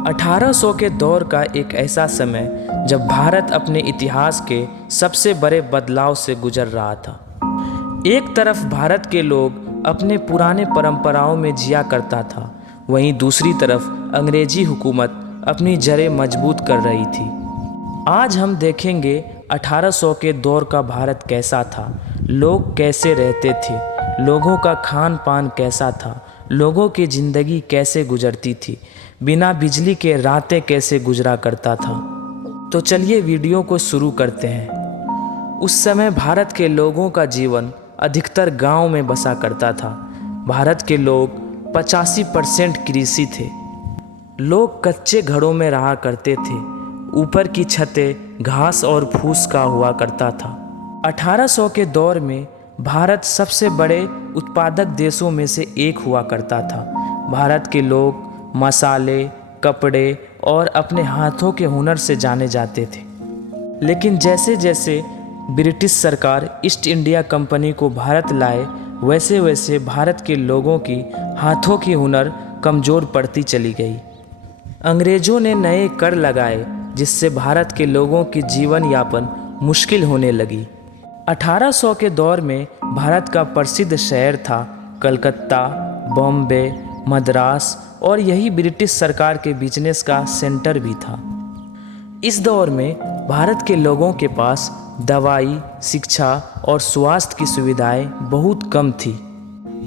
1800 के दौर का एक ऐसा समय जब भारत अपने इतिहास के सबसे बड़े बदलाव से गुजर रहा था। एक तरफ भारत के लोग अपने पुराने परंपराओं में जिया करता था, वहीं दूसरी तरफ अंग्रेजी हुकूमत अपनी जड़ें मजबूत कर रही थी। आज हम देखेंगे 1800 के दौर का भारत कैसा था, लोग कैसे रहते थे, लोगों का खान पान कैसा था, लोगों की ज़िंदगी कैसे गुजरती थी, बिना बिजली के रातें कैसे गुजरा करता था। तो चलिए वीडियो को शुरू करते हैं। उस समय भारत के लोगों का जीवन अधिकतर गांव में बसा करता था। भारत के लोग 85% कृषि थे। लोग कच्चे घरों में रहा करते थे। ऊपर की छतें घास और फूस का हुआ करता था। 1800 के दौर में भारत सबसे बड़े उत्पादक देशों में से एक हुआ करता था। भारत के लोग मसाले, कपड़े और अपने हाथों के हुनर से जाने जाते थे। लेकिन जैसे जैसे ब्रिटिश सरकार ईस्ट इंडिया कंपनी को भारत लाए, वैसे वैसे भारत के लोगों की हाथों की हुनर कमज़ोर पड़ती चली गई। अंग्रेज़ों ने नए कर लगाए, जिससे भारत के लोगों की जीवन यापन मुश्किल होने लगी। 1800 के दौर में भारत का प्रसिद्ध शहर था कलकत्ता, बॉम्बे, मद्रास, और यही ब्रिटिश सरकार के बिजनेस का सेंटर भी था। इस दौर में भारत के लोगों के पास दवाई, शिक्षा और स्वास्थ्य की सुविधाएं बहुत कम थी।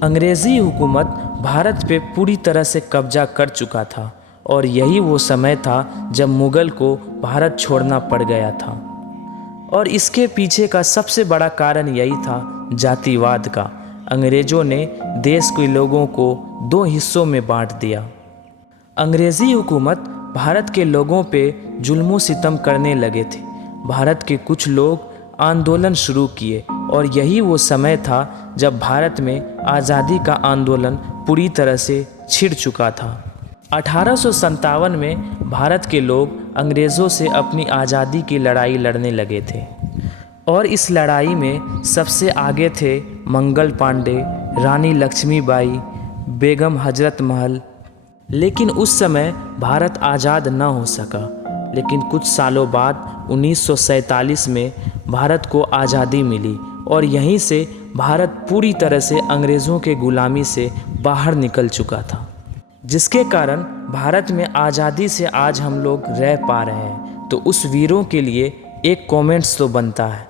अंग्रेज़ी हुकूमत भारत पे पूरी तरह से कब्जा कर चुका था और यही वो समय था जब मुग़ल को भारत छोड़ना पड़ गया था। और इसके पीछे का सबसे बड़ा कारण यही था जातिवाद का। अंग्रेज़ों ने देश के लोगों को दो हिस्सों में बांट दिया। अंग्रेज़ी हुकूमत भारत के लोगों पे जुल्म सितम करने लगे थे। भारत के कुछ लोग आंदोलन शुरू किए और यही वो समय था जब भारत में आज़ादी का आंदोलन पूरी तरह से छिड़ चुका था। 1857 में भारत के लोग अंग्रेज़ों से अपनी आज़ादी की लड़ाई लड़ने लगे थे और इस लड़ाई में सबसे आगे थे मंगल पांडे, रानी लक्ष्मीबाई, बेगम हजरत महल। लेकिन उस समय भारत आज़ाद न हो सका। लेकिन कुछ सालों बाद 1947 में भारत को आज़ादी मिली और यहीं से भारत पूरी तरह से अंग्रेज़ों के गुलामी से बाहर निकल चुका था, जिसके कारण भारत में आज़ादी से आज हम लोग रह पा रहे हैं। तो उस वीरों के लिए एक कमेंट्स तो बनता है।